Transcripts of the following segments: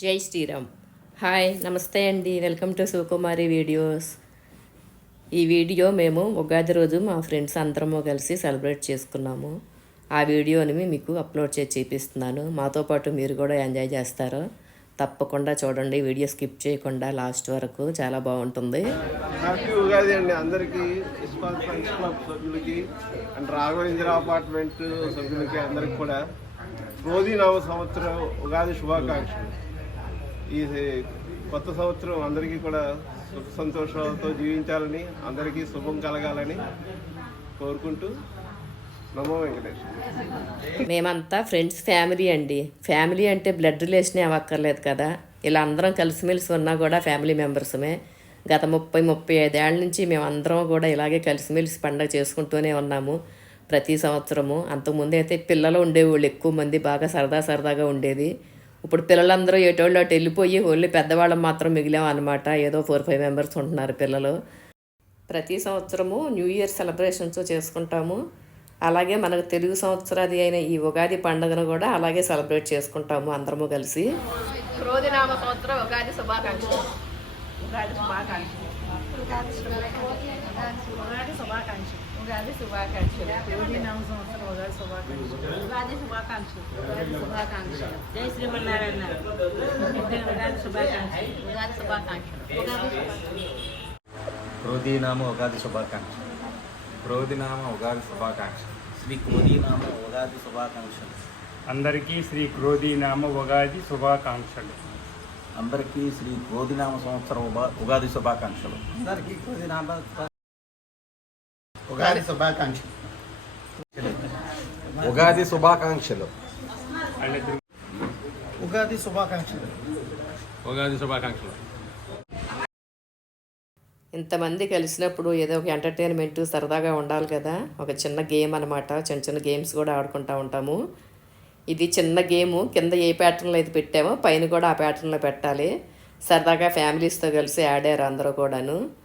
జై శ్రీరామ్. హాయ్ నమస్తే అండి. Welcome to Sukumari videos. ఈ వీడియో మేము ఉగాది రోజు మా ఫ్రెండ్స్ అందరము కలిసి సెలబ్రేట్ చేసుకున్నాము. ఆ వీడియోని మీకు అప్లోడ్ చేసి చూపిస్తున్నాను. మాతో పాటు మీరు కూడా ఎంజాయ్ చేస్తారు. తప్పకుండా చూడండి. వీడియో స్కిప్ చేయకుండా లాస్ట్ వరకు చాలా బాగుంటుంది. హ్యాపీ ఉగాది అండి అందరికీ. ఇస్పాల్ ఫ్రెండ్స్ క్లబ్ సభ్యులకి అండ్ రాఘవేంద్ర అపార్ట్మెంట్ సభ్యులకి అందరికి కూడా. రోజీ నవ సంవత్సరం ఉగాది శుభాకాంక్షలు. ఈ కొత్త సంవత్సరం అందరికీ కూడా సుఖ సంతోషాలతో జీవించాలని అందరికీ శుభం కలగాలని కోరుకుంటూ నమో వెంకటేశ్వర మేమంతా ఫ్రెండ్స్ ఫ్యామిలీ అండి. ఫ్యామిలీ అంటే బ్లడ్ రిలేషన్ అవ్వక్కర్లేదు కదా. ఇలా అందరం కలిసిమెలిసి ఉన్నా కూడా ఫ్యామిలీ మెంబర్స్మే. గత ముప్పై ముప్పై ఐదేళ్ళ నుంచి మేమందరం కూడా ఇలాగే కలిసిమెలిసి పండగ చేసుకుంటూనే ఉన్నాము. ప్రతి సంవత్సరము. అంతకుముందు అయితే పిల్లలు ఉండేవాళ్ళు ఎక్కువ మంది బాగా సరదా సరదాగా ఉండేది. ఇప్పుడు పిల్లలందరూ ఎటోళ్ళు అటు వెళ్ళిపోయి ఓన్లీ పెద్దవాళ్ళం మాత్రం మిగిలాం అనమాట ఏదో ఫోర్ ఫైవ్ మెంబర్స్ ఉంటున్నారు పిల్లలు. ప్రతి సంవత్సరము న్యూ ఇయర్ సెలబ్రేషన్స్ చేసుకుంటాము. అలాగే మనకు తెలుగు సంవత్సరాది అయిన ఈ ఉగాది పండుగను కూడా అలాగే సెలబ్రేట్ చేసుకుంటాము అందరము కలిసి. క్రోధినామ సంవత్సరం ఉగాది శుభాకాంక్షలు. ఉగాది శుభాకాంక్షలు. ఉగాది శుభాకాంక్షలు ఉగాది శుభాకాంక్షలు క్రోధినామ సంవత్సరం ఉగాది శుభాకాంక్షలు ఉగాది శుభాకాంక్షలు ఉగాది శుభాకాంక్షలు జై శ్రీమన్నారాయణ ఉగాది శుభాకాంక్షలు ఉగాది శుభాకాంక్షలు ఉగాది క్రోధీనామ ఉగాది శుభాకాంక్ష క్రోధినామ ఉగాది శుభాకాంక్ష శ్రీ కోదీనామ ఉగాది శుభాకాంక్షలు అందరికీ శ్రీ క్రోధీనామ ఉగాది శుభాకాంక్షలు అందరికీ శ్రీ కోదినామ సంవత్సరం ఉగా- ఉగాది శుభాకాంక్షలు అందరికీ క్రోధీనామ ఉగాది శుభాకాంక్షలు. ఉగాది శుభాకాంక్షలు. ఉగాది శుభాకాంక్షలు. ఉగాది శుభాకాంక్షలు. ఇంతమంది కలిసినప్పుడు ఏదో ఒక ఎంటర్టైన్మెంట్ సరదాగా ఉండాలి కదా. ఒక చిన్న గేమ్ అనమాట చిన్న చిన్న గేమ్స్ కూడా ఆడుకుంటూ ఉంటాము. ఇది చిన్న గేము కింద ఏ ప్యాటర్న్లో అయితే పెట్టామో పైన కూడా ఆ ప్యాటర్న్లో పెట్టాలి. సరదాగా ఫ్యామిలీస్తో కలిసి ఆడారు అందరూ కూడాను.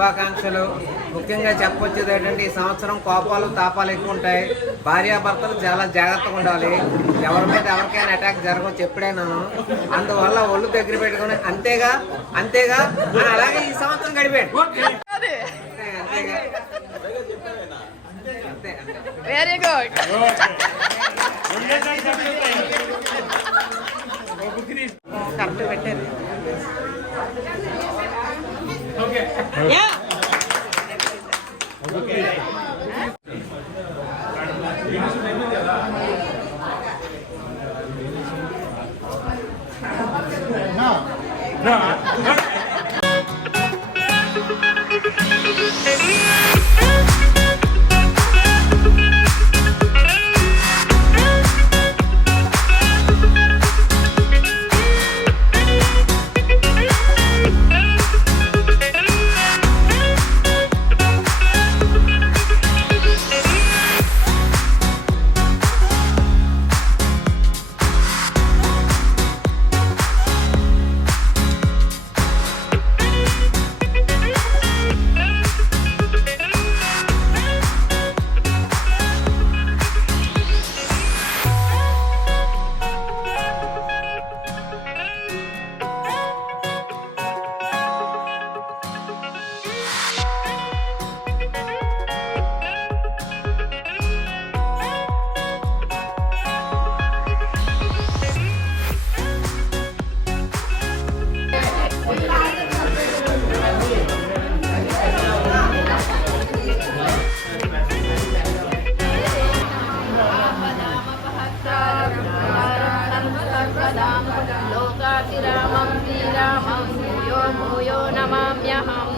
శుభాకాంక్షలు. ముఖ్యంగా చెప్పొచ్చేది ఏంటంటే ఈ సంవత్సరం కోపాలు తాపాలు ఎక్కువ ఉంటాయి. భార్యాభర్తలు చాలా జాగ్రత్తగా ఉండాలి. ఎవరి మీద ఎవరికైనా అటాక్ జరగవచ్చు ఎప్పుడైనాను అందువల్ల ఒళ్ళు దగ్గర పెట్టుకుని అంతేగా? అంతేగా? అలాగే ఈ సంవత్సరం గడిపాడు. వెరీ గుడ్ రెండేసారి చెప్పేది. కరెక్ట్ పెట్టారు లోకాభిరామం రామే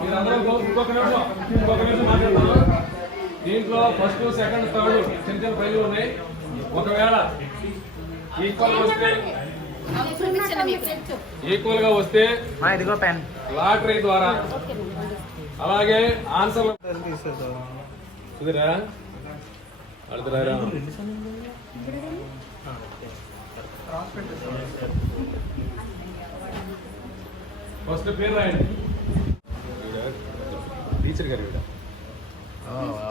మీరందరూ ఇంకొక నిమిషం ఇంకొక నిమిషం మాట్లాడతాను దీంట్లో ఫస్ట్ సెకండ్ థర్డ్ చిన్న చిన్న ప్రైజులు ఉన్నాయి. ఒకవేళ ఈక్వల్ వస్తే ఈక్వల్గా వస్తే మా ఇదిగో పెన్ లాటరీ ద్వారా. అలాగే ఆన్సర్ కుదిరా అడుగురారా ఫస్ట్ పేరు రాయండి. టీచర్ గారు వీడ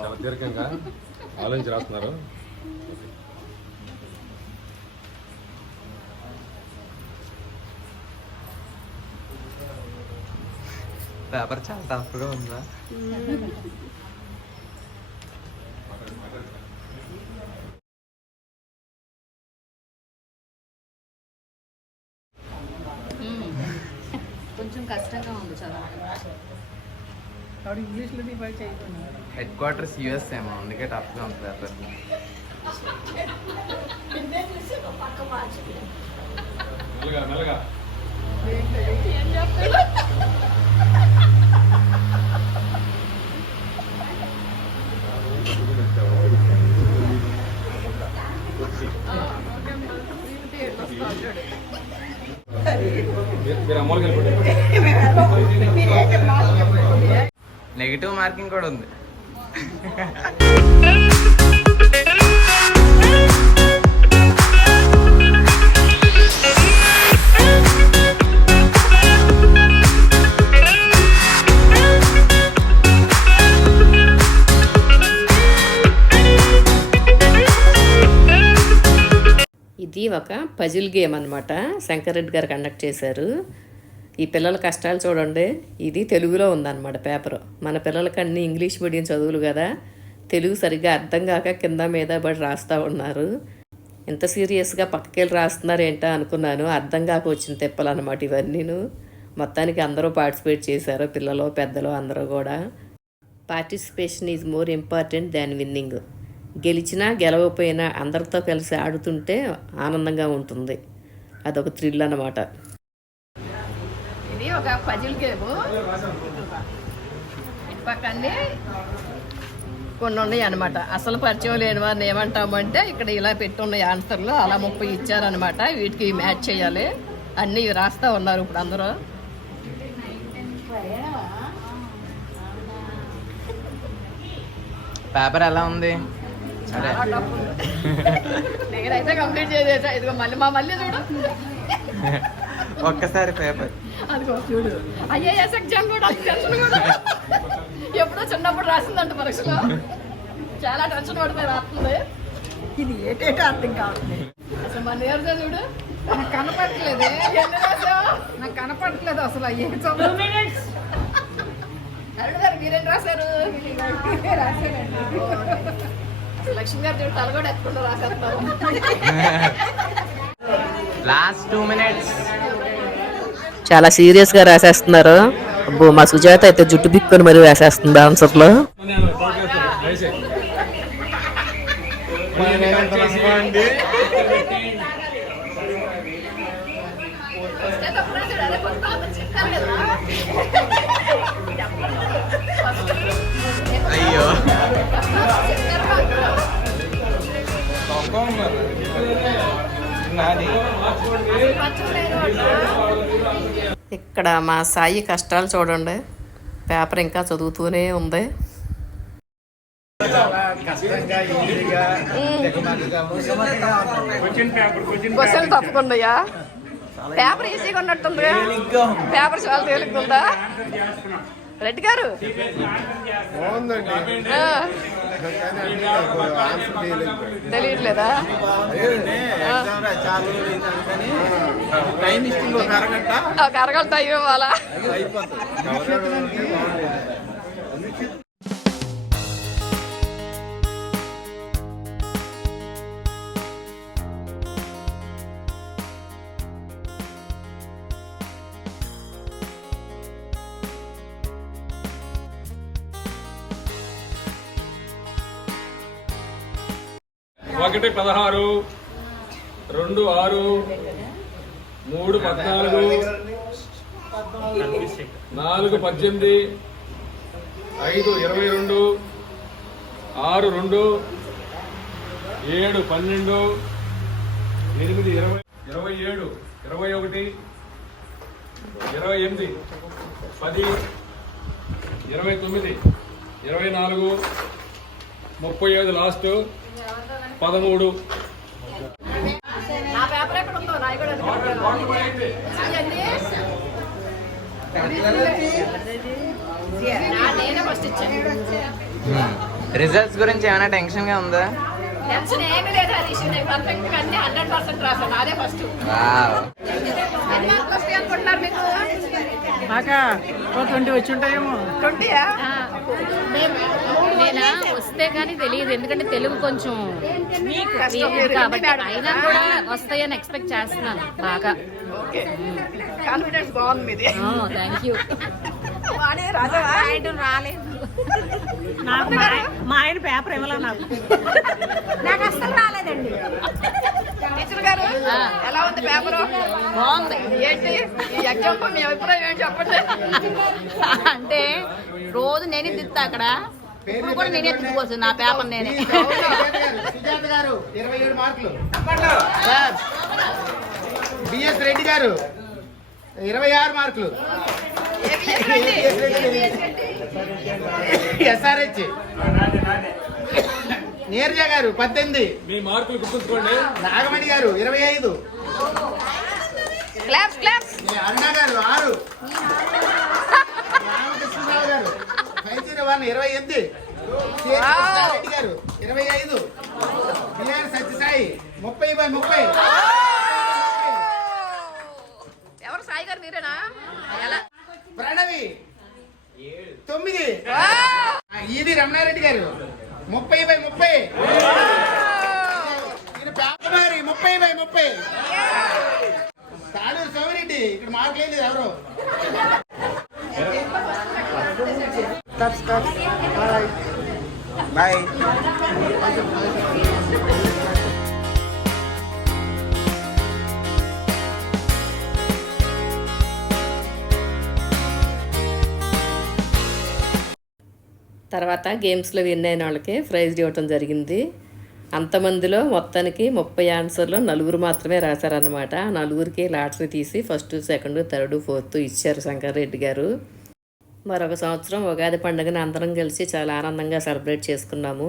చాలా దీర్ఘంగా ఆలోచించి రాస్తున్నారు. పేపర్ చాలా టఫ్గా ఉందా కొంచెం కష్టంగా ఉంది చదువు హెడ్ క్వార్టర్స్ యూఎస్ ఏమో అందుకే టఫ్గా ఉంది పేపర్. మెల్లగా మెల్లగా. నెగిటివ్ మార్కింగ్ కూడా ఉంది. ఇది ఒక పజిల్ గేమ్ అనమాట శంకరెడ్డి గారు కండక్ట్ చేశారు. ఈ పిల్లల కష్టాలు చూడండి. ఇది తెలుగులో ఉందన్నమాట పేపరు మన పిల్లలకన్నీ ఇంగ్లీష్ మీడియం చదువులు కదా. తెలుగు సరిగ్గా అర్థం కాక కింద మీద పడి రాస్తూ ఉన్నారు. ఇంత సీరియస్గా పక్కకెళ్ళి రాస్తున్నారు ఏంటో అనుకున్నాను. అర్థం కాక వచ్చిన తిప్పలు అనమాట ఇవన్నీను. మొత్తానికి అందరూ పార్టిసిపేట్ చేశారు పిల్లలు పెద్దలు అందరూ కూడా. Participation is more important than winning గెలిచినా గెలవకపోయినా అందరితో కలిసి ఆడుతుంటే ఆనందంగా ఉంటుంది. అదొక థ్రిల్ అన్నమాట. ఇది ఒక పజిల్ గేమ్. ఇటు పక్కనే కొన్ని ఉన్నాయి అనమాట అసలు పరిచయం లేని వారిని ఏమంటామంటే ఇక్కడ ఇలా పెట్టున్నాయి ఆన్సర్లు అలా ముప్పై ఇచ్చారనమాట వీటికి మ్యాచ్ చేయాలి. అన్నీ రాస్తా ఉన్నారు ఇప్పుడు అందరూ. పేపర్ ఎలా ఉంది? నేనైతే కంప్లీట్ చేసేసా. ఇదిగో మళ్ళీ మా మళ్ళీ చూడు. ఒక్కసారి పేపర్. అదిగో చూడు. ఐఏఎస్ ఎగ్జామ్ కూడా టెన్షన్ కూడా. ఎప్పుడో చిన్నప్పుడు రాసిందంట పరీక్షలో. చాలా టెన్షన్ పడిపోయి రాస్తుంది. ఇది ఏటేటో అర్థం కావట్లేదు. అసలు మన ఎవరు చదువుడు నాకు కనపడట్లేదే. నాకు కనపడట్లేదు అసలు ఏం చదువు? అడుగుతారు మీరేం రాశారు? రాశానండి. లక్ష్మి గారు చూడు తల కూడా ఎత్తుకుంటూ రాసేస్తాం లాస్ట్ టూ మినిట్స్ చాలా సీరియస్గా రాసేస్తున్నారు. అబ్బో మా సుజాత అయితే జుట్టు బిక్కుని మరి రాసేస్తుంది ఆన్సర్లో ఇక్కడ మా సాయి కష్టాలు చూడండి. పేపర్ ఇంకా చదువుతూనే ఉంది. క్వశ్చన్ తప్పకుండా పేపర్. ఈజీగా ఉన్నట్టుంది పేపర్ చాలా తేలిగ్గా ఉందా రెడ్డి గారు? తెలియట్లేదా? టైం ఇస్తుంది ఒక అరగంట ఒక అరగంట టైం ఒకటి పదహారు రెండు ఆరు మూడు పద్నాలుగు నాలుగు పద్దెనిమిది ఐదు ఇరవై రెండు ఆరు రెండు ఏడు పన్నెండు ఎనిమిది ఇరవై ఇరవై ఏడు ఇరవై ఒకటి ఇరవై ఎనిమిది పది ఇరవై తొమ్మిది ఇరవై నాలుగు ముప్పై ఐదు లాస్ట్. పదమూడు. నా పేపర్ ఎక్కడ ఉందో? నాయి కూడా నేనే ఫస్ట్ ఇచ్చాను. రిజల్ట్స్ గురించి ఏమైనా టెన్షన్గా ఉందా? టెన్షన్ ఏమీ లేదు అది నేను పర్ఫెక్ట్గా అన్ని హండ్రెడ్ పర్సెంట్ రాసాను అదే ఫస్ట్ వస్తాయి అనుకుంటున్నారు మీకు? ట్వంటీ వచ్చి ఉంటాయేమో. ట్వంటీయా నేనా వస్తే కానీ తెలియదు. ఎందుకంటే తెలుగు కొంచెం. కాబట్టి అయినా కూడా వస్తాయని ఎక్స్పెక్ట్ చేస్తున్నాను బాగా. ఓకే. కాన్ఫిడెన్స్ బాగుంది మీది. థ్యాంక్ యూ రాలేదు. నాకు మా ఆయన పేపర్ ఇవ్వాల నాకు? నాకు అస్సలు రాలేదండి. టీచర్ గారు ఎలా ఉంది పేపర్? బాగుంది. ఏంటి? ఎగ్జామ్ మీ అభిప్రాయం ఏంటి చెప్పండి. అంటే రోజు నేనే తిత్తా అక్కడ. ఇప్పుడు కూడా నేనే నా పేపర్ నేనే. సుజాత గారు ఇరవై ఏడు మార్కులు. బిఎస్ రెడ్డి గారు ఇరవై ఆరు మార్కులు. ఎస్ఆర్హెచ్. నీరజ గారు పద్దెనిమిది. మీ మార్కులు గుర్తుంచుకోండి. నాగమణి గారు ఇరవై ఐదు. Claps claps. అన్నా గారు ఆరు రామకృష్ణరావు గారు ఫైవ్ జీరో వన్ ఇరవై ఎనిమిది రెడ్డి గారు ఇరవై ఐదు బిఆర్ సత్యసాయి ముప్పై బై ముప్పై ఎవరు సాయి గారు మీరేనా ఎలా ప్రణవి తొమ్మిది ఇది రమణారెడ్డి గారు ముప్పై బై ముప్పై ఈయన పేపమారి ముప్పై బై ముప్పై తాళూరు సోమిరెడ్డి ఎవరు. బాయ్ తర్వాత గేమ్స్లో విన్ అయిన వాళ్ళకి ప్రైజ్ ఇవ్వటం జరిగింది. అంతమందిలో మొత్తానికి ముప్పై ఆన్సర్లో నలుగురు మాత్రమే రాశారన్నమాట. ఆ నలుగురికి లాటరీ తీసి ఫస్ట్ సెకండ్ థర్డ్ ఫోర్త్ ఇచ్చారు శంకర్రెడ్డి గారు. మరొక సంవత్సరం ఉగాది పండుగను అందరం కలిసి చాలా ఆనందంగా సెలబ్రేట్ చేసుకున్నాము.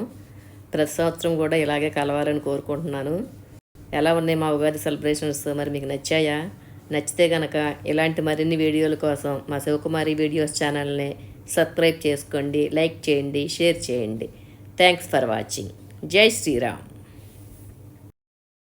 ప్రతి సంవత్సరం కూడా ఇలాగే కలవాలని కోరుకుంటున్నాను. ఎలా ఉన్నాయి మా ఉగాది సెలబ్రేషన్స్? మరి మీకు నచ్చాయా? నచ్చితే గనక ఇలాంటి మరిన్ని వీడియోల కోసం మా శివకుమారి వీడియోస్ ఛానల్ని సబ్స్క్రైబ్ చేసుకోండి లైక్ చేయండి షేర్ చేయండి. Thanks for watching. జై శ్రీరామ్